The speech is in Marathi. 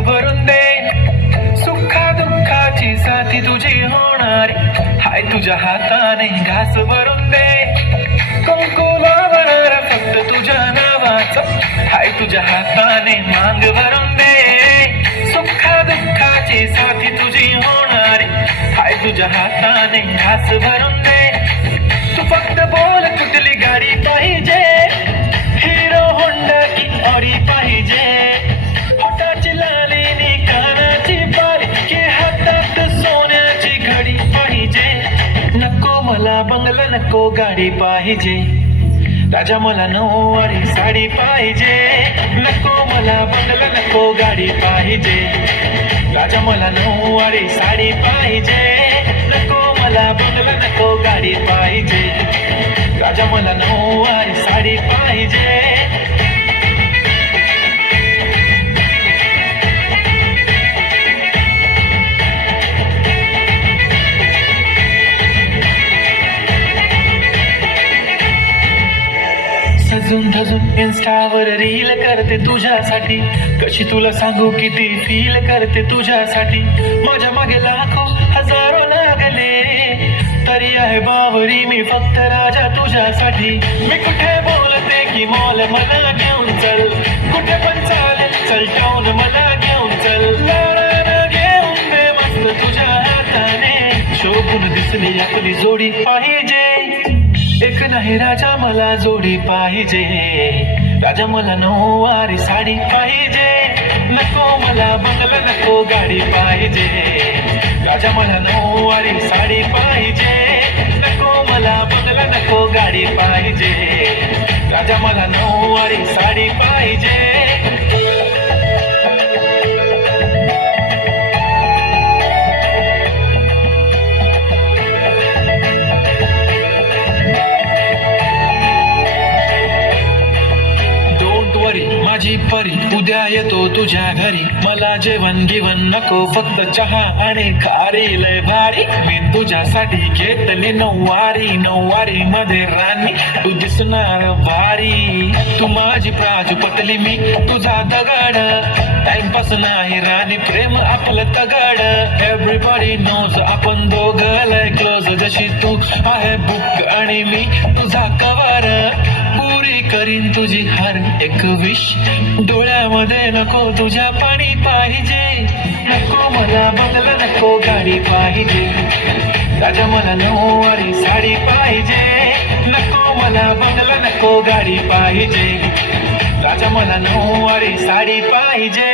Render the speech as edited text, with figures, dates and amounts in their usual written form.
भरून दे, सुखा दुःखाची साथी तुझी होणारी, हाय तुझ्या हाताने घास भरून दे, कुंकू लावणार फक्त तुझ्या नावाचं, हाय तुझ्या हाताने मांग भरून दे, सुखा दुःखाची साथी तुझी होणारी, हाय तुझ्या हाताने घास भरून दे. तू फक्त बोल कुठली गाडी पाहिजे, हिरो होंडा की ऑडी पाहिजे, होटाची लाली नी कानाची बाली, की हातात सोन्याची घडी पाहिजे. नको मला बंगला, नको गाडी पाहिजे, राजा मला नऊवारी साडी पाहिजे. नको मला बंगला, नको गाडी पाहिजे, राजा मला नऊवारी साडी पाहिजे. नको मला बंगला, नको गाडी पाहिजे, राजा मला नऊवारी साडी पाहिजे. सजून धजून इन्स्टावर रील करते तुझ्यासाठी, कशी तुला सांगू किती फील करते तुझ्यासाठी. माझ्या मागे लाखो हजारो लागले, तरी आहे बावरी मी फक्त राजा तुझ्यासाठी. मी कुठे बोलते की मॉल मला घेऊन चल, कुठे पण चालेल चल टाऊन मला घेऊन चल. लाडानं घेऊन दे मस्त तुझ्या हाताने, शोभून दिसली आपली जोडी पाहिजे. एक नाही राजा मला जोडी पाहिजे, राजा मला नऊवारी साडी पाहिजे. नको मला बंगला, नको गाडी पाहिजे, राजा मला नऊवारी साडी पाहिजे. नको मला बंगला, नको गाडी पाहिजे, राजा मला नऊवारी साडी पाहिजे. माझी परी उद्या येतो तुझ्या घरी, मला जेवण गिवण नको फक्त चहा आणि खारी लय भारी. मी तुझ्यासाठी घेतली नऊवारी, नऊवारी मध्ये राणी तू दिसणार भारी. तू माझी प्राजूपतली, मी तुझा दगड, टाइमपास नाही राणी प्रेम आपलं तगड. एव्हरीबॉडी नोज आपण दोघं लय क्लोज, जशी तू आहे बुक आणि मी तुझा कवर. पुरी करीन तुझी हर एक विश, डोळ्यामध्ये नको तुझ्या पाणी पाहिजे. नको मला बंगला, नको गाडी पाहिजे, राजा मला नऊवारी साडी पाहिजे. नको मला बंगला, नको गाडी पाहिजे, राजा मला नऊवारी साडी पाहिजे.